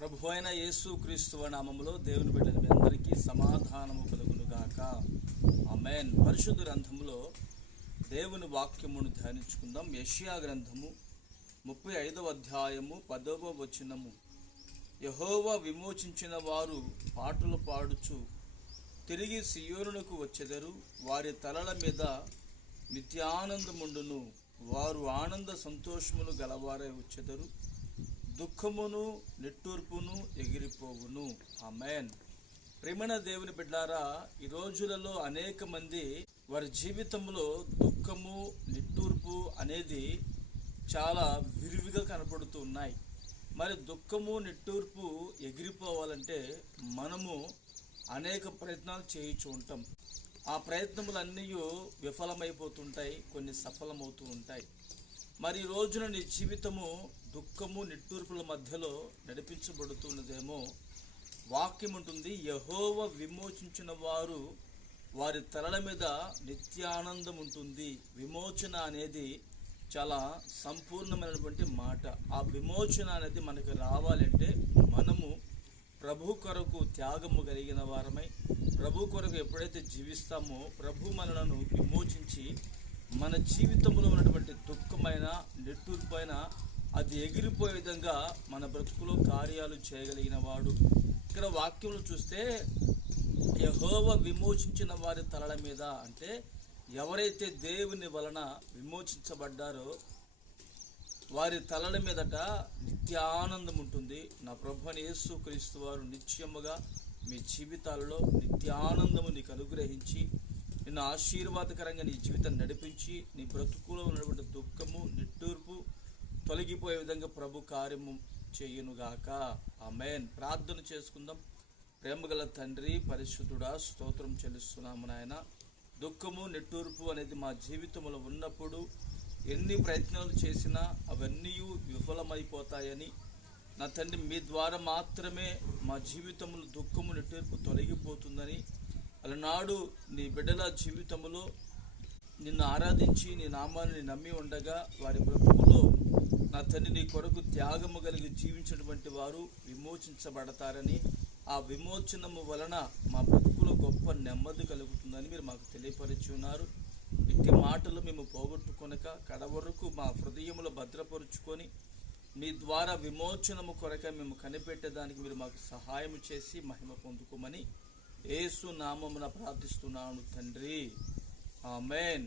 ప్రభు అయిన యేసు క్రీస్తు నామములో దేవుని బిడ్డల మీ అందరికీ సమాధానము కలుగును గాక. ఆమేన్. పరిశుద్ధ గ్రంథములో దేవుని వాక్యమును ధ్యానించుకుందాం. యెషయా గ్రంథము 35వ అధ్యాయము 10వ వచనము. యెహోవా విమోచించిన వారు పాటలు పాడుచు తిరిగి సియోనునకు వచ్చెదరు. వారి తలల మీద నిత్యానందముండును. వారు ఆనంద సంతోషములు గలవారై వచ్చెదరు. దుఃఖమును నిట్టూర్పును ఎగిరిపోవును. ఆమేన్. ప్రియమైన దేవుని బిడ్డారా, ఈ రోజులలో అనేక మంది వారి జీవితంలో దుఃఖము నిట్టూర్పు అనేది చాలా విరివిగా కనపడుతూ ఉన్నాయి. మరి దుఃఖము నిట్టూర్పు ఎగిరిపోవాలంటే మనము అనేక ప్రయత్నాలు చేయించు ఉంటాం. ఆ ప్రయత్నములన్నీ విఫలమైపోతుంటాయి, కొన్ని సఫలమవుతూ ఉంటాయి. మరి ఈ రోజున నీ జీవితము దుఃఖము నిట్టూర్పుల మధ్యలో నడిపించబడుతున్నదేమో. వాక్యం ఉంటుంది, యెహోవా విమోచించిన వారు వారి తలల మీద నిత్యానందం ఉంటుంది. విమోచన అనేది చాలా సంపూర్ణమైనటువంటి మాట. ఆ విమోచన అనేది మనకు రావాలంటే మనము ప్రభు కొరకు త్యాగము కలిగిన వారమై ప్రభు కొరకు ఎప్పుడైతే జీవిస్తామో ప్రభు మనలను విమోచించి మన జీవితంలో ఉన్నటువంటి దుఃఖమైన నిట్టూర్పైన అది ఎగిరిపోయే విధంగా మన బ్రతుకులో కార్యాలు చేయగలిగిన వాడు. ఇక్కడ వాక్యంలో చూస్తే యెహోవా విమోచించిన వారి తలల మీద అంటే ఎవరైతే దేవుని వలన విమోచించబడ్డారో వారి తలల మీదట నిత్యానందం ఉంటుంది. నా ప్రభువైన యేసు క్రీస్తు వారు నిత్యముగా మీ జీవితాలలో నిత్యానందము నీకు అనుగ్రహించి నిన్ను ఆశీర్వాదకరంగా నీ జీవితం నడిపించి నీ బ్రతుకులో ఉన్నటువంటి దుఃఖము నిట్టూర్పు తొలగిపోయే విధంగా ప్రభు కార్యము చేయునుగాక. ఆమేన్. ప్రార్థన చేసుకుందాం. ప్రేమగల తండ్రి, పరిశుద్ధుడా, స్తోత్రం చెల్లిస్తున్నాము నాయన. దుఃఖము నిట్టూర్పు అనేది మా జీవితంలో ఉన్నప్పుడు ఎన్ని ప్రయత్నాలు చేసినా అవన్నీ విఫలమైపోతాయని నా తండ్రి మీ ద్వారా మాత్రమే మా జీవితంలో దుఃఖము నిట్టూర్పు తొలగిపోతుందని అలనాడు నీ బిడ్డల జీవితంలో నిన్ను ఆరాధించి నీ నామాన్ని నమ్మి ఉండగా వారి బ్రతుకులో నా తండ్రి నీ కొరకు త్యాగము కలిగి జీవించినటువంటి వారు విమోచించబడతారని, ఆ విమోచనము వలన మా బ్రతుకులో గొప్ప నెమ్మది కలుగుతుందని మీరు మాకు తెలియపరిచి ఉన్నారు. ఇట్టి మాటలు మేము పోగొట్టుకొనక కడవరకు మా హృదయములో భద్రపరుచుకొని మీ ద్వారా విమోచనము కొరక మేము కనిపెట్టేదానికి మీరు మాకు సహాయం చేసి మహిమ పొందుకోమని యేసు నామమున ప్రార్థిస్తున్నాను తండ్రి. ఆమేన్.